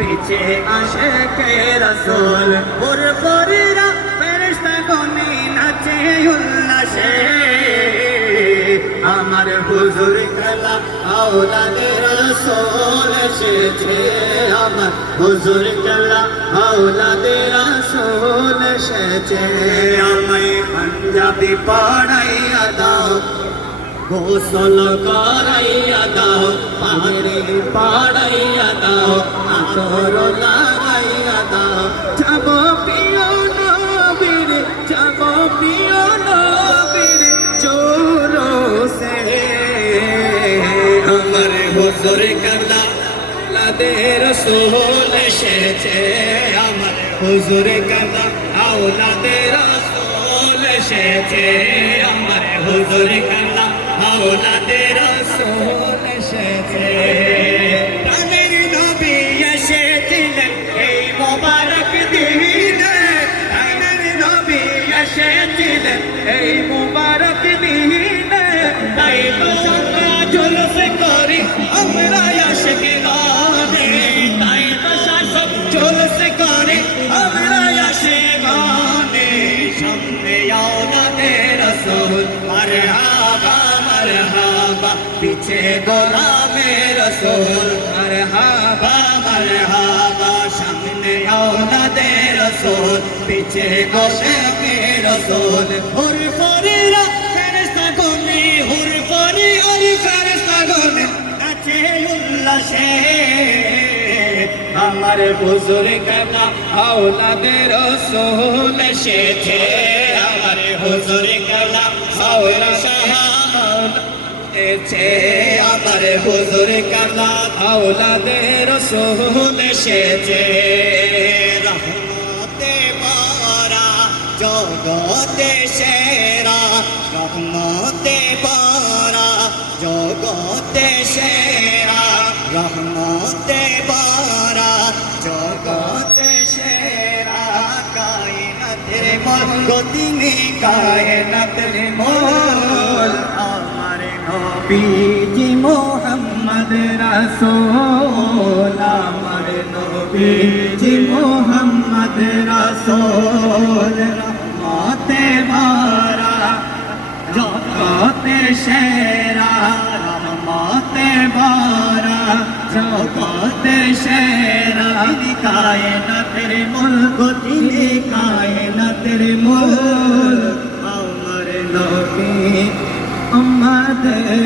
পিছে আশিকে রাসূল ফুরফুরিরা ফেরেশতা গণে নাচে উল্লাসে আমার হুজুর কালাম আওলাদে রাসূল এসেছে আমার হুজুর কালাম আওলাদে রাসূল এসেছে আমায় পাঞ্জাবি পড়াইয়া দাও গোসল করাইয়া দাও পাগড়ি পড়াইয়া দাও আতর লাগাইয়া দাও যাব প্রিয় নবীর চোরসে আমার হুজুর কালা আওলাদে রাসূল এসেছে আমার হুজুর কালা আওলাদে রাসূল এসেছে আমার হুজুর কালা আওলাদে রাসূল এসেছে প্রাণের নবী এসেছিলেন এই মোবারক দিনে প্রাণের নবী এসেছিলেন এই মোবারক দিনে তাই তো সারা জলস করি আমরা আশিকে গানে তাই তো সারা জলস করি আমরা আশিকে গানে সামনে আওলাদে রাসূল মারহাবা মারহাবা পিছে গোলামে রাসূল মারহাবা মারহাবা সামনে আওলাদে রাসূল পিছে গোলামে রাসূল ফুরফুরিরা ফেরেশতা গণে ফুরফুরি আর ফেরেশতা গণে নাচে উল্লাসে আমার হুজুর কালা আওলাদে রাসূল এসেছে আমার হুজুর কালা আওলাদে এসেছে আমার হুজুর কালা আওলাদে রাসূল এসেছে রহমতে ভরা জগতে সেরা রহমতে ভরা জগতে সেরা রহমতে ভরা জগতে সেরা কায়নাতের মূল তিনি কায়নাতের মূল আমার নবীজি মুহাম্মদ রাসূল আমার নবীজি মুহাম্মদ রাসূল রহমতে ভরা জগতে সেরা রহমতে ভরা জগতে সেরা তিনি কায়নাতের মুলক তিনি কায়নাতের মূল আমার নবী আমাদের